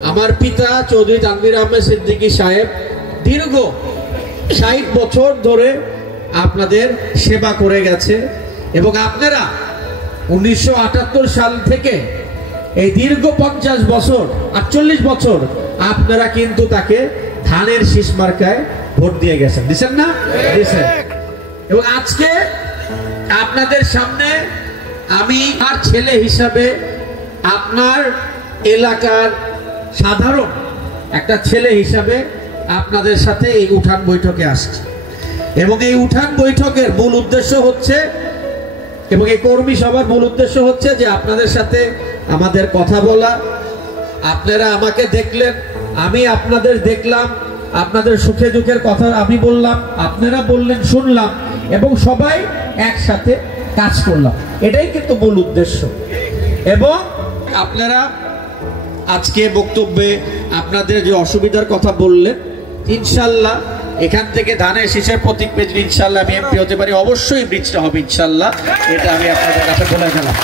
আমার পিতা চৌধুরী তানভীর আহমেদ সিদ্দিকী সাহেব দীর্ঘ ৬০ বছর ধরে আপনাদের সেবা করে গেছে এবং আপনারা ১৯৭৮ সাল থেকে এই দীর্ঘ ৫০ বছর ৪৮ বছর আপনারা কিন্তু তাকে ধানের শীষ মার্কায় ভোট দিয়ে গেছেন, দিচ্ছেন না? দিচ্ছেন। এবং আজকে আপনাদের সামনে আমি আর ছেলে হিসাবে আপনার এলাকার সাধারণ একটা ছেলে হিসাবে আপনাদের সাথে এই উঠান বৈঠকে আসছে এবং এই উঠান বৈঠকের মূল উদ্দেশ্য হচ্ছে এবং এই কর্মী সভার মূল উদ্দেশ্য হচ্ছে যে আপনাদের সাথে আমাদের কথা বলা। আপনারা আমাকে দেখলেন, আমি আপনাদের দেখলাম, আপনাদের সুখে দুঃখের কথা আমি বললাম, আপনারা বললেন, শুনলাম এবং সবাই একসাথে কাজ করলাম, এটাই কিন্তু মূল উদ্দেশ্য। এবং আপনারা আজকে বক্তব্যে আপনাদের যে অসুবিধার কথা বললেন, ইনশাল্লাহ এখান থেকে ধানের শীষের প্রতীক পেয়ে ইনশাল্লাহ আমি এমপি হতে পারি, অবশ্যই ব্রিজটা হবে ইনশাল্লাহ, এটা আমি আপনাদের কাছে বলে দিলাম।